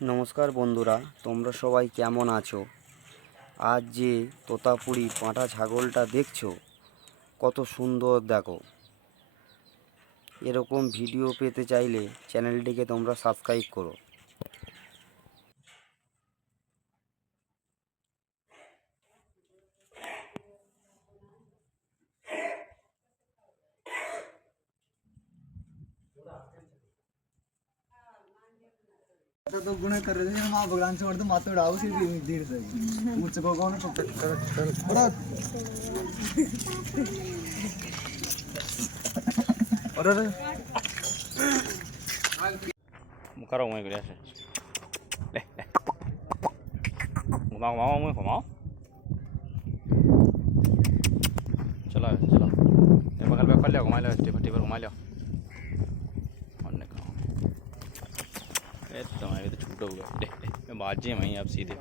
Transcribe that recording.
নমস্কার বন্ধুরা, তোমরা সবাই কেমন আছো? আজ যে তোতাপুরি পাঁঠা ছাগলটা দেখছো, কত সুন্দর দেখো। এরকম ভিডিও পেতে চাইলে চ্যানেলটিকে তোমরা সাবস্ক্রাইব করো। तो गुण कर रहे हैं मां भगवान से तो मातो डाउ से भी धीरे से ऊंच को कौन कर अरे मुखाराव मैं गया से ले ले घुमाओ घुमाओ मैं घुमाओ चलो चलो ये बगल पे कर लिया घुमा लिया टेबल टेबल घुमा लिया और निकालो ये तो छूटा हुआ ले ले मैं बाजी मैं अब सीधे